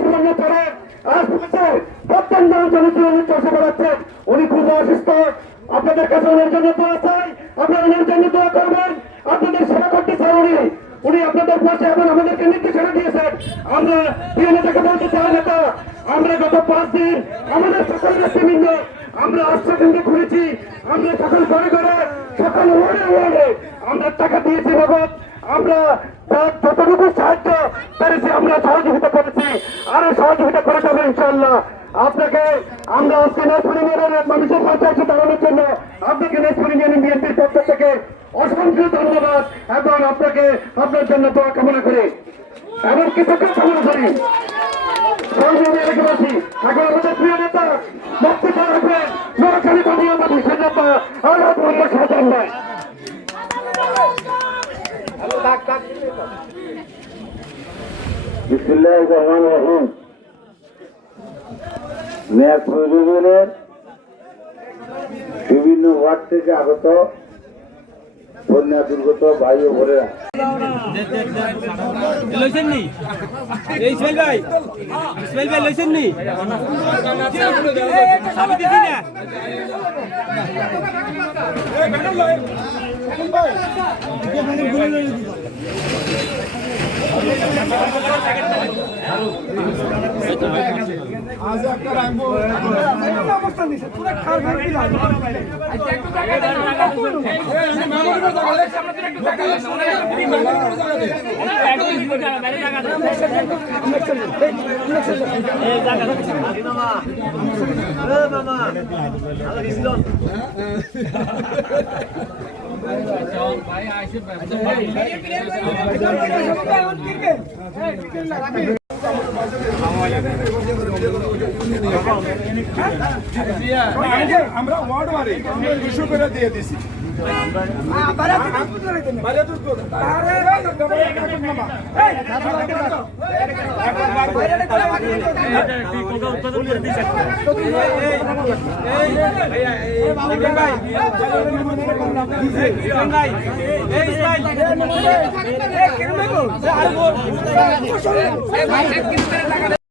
সুবর্ণ করে আশপাশে প্রত্যন্ত অঞ্চলে চষে বেড়াচ্ছেন। উনি খুব অসুস্থ। আপনাদের কাছে ওনার জন্য দোয়া চাই, আপনারা ওনার জন্য দোয়া করবেন। আপনাদের সেবা করতে চাই উনি আপনাদের পাশে এবং আমাদেরকে নির্দেশনা দিয়েছেন। আমরা প্রিয় নেতাকে বলতে চাই, নেতা আমরা গত 5 দিন আমাদের সকল নেতৃবৃন্দ আমরা আশ্রয়কেন্দ্র খুলেছি, আমরা সকল ঘরে ঘরে সকল ওয়ার্ডে আমরা টাকা দিয়েছি বাবদ, আমরা যতটুকু সাহায্য পেরেছি আমরা সহযোগিতা করেছি, আরো সহযোগিতা করে যাবো ইনশাল্লাহ। আপনাকে আমরা আজকে নাজপুর ইউনিয়নের মানুষের পাশে এসে দাঁড়ানোর জন্য আপনাকে নাজপুর ইউনিয়ন বিএনপির পক্ষ থেকে অসংখ্য ধন্যবাদ এবং আপনাকে আপনার জন্য দোয়া কামনা করি এবং কৃতজ্ঞতা কামনা করি। এলাকাবাসী এখন আমাদের প্রিয় নেতা বক্তব্য রাখবেন নোয়াখালী বানিয়াবাদী নেতা আলাদ মোহাম্মদ শাহজাহান ভাই। বিসমিল্লাহির রহমানির রহিম। নাজপুর ইউনিয়নের বিভিন্ন ওয়ার্ড থেকে আগত বন্যা দুর্গত ভাই ও বোনেরা आज अवস্থা নিছে পুরো খাল ভর্তি লাগে আমরা ওয়ার্ড ওয়ারি ইস্যু করে দিয়ে দিছি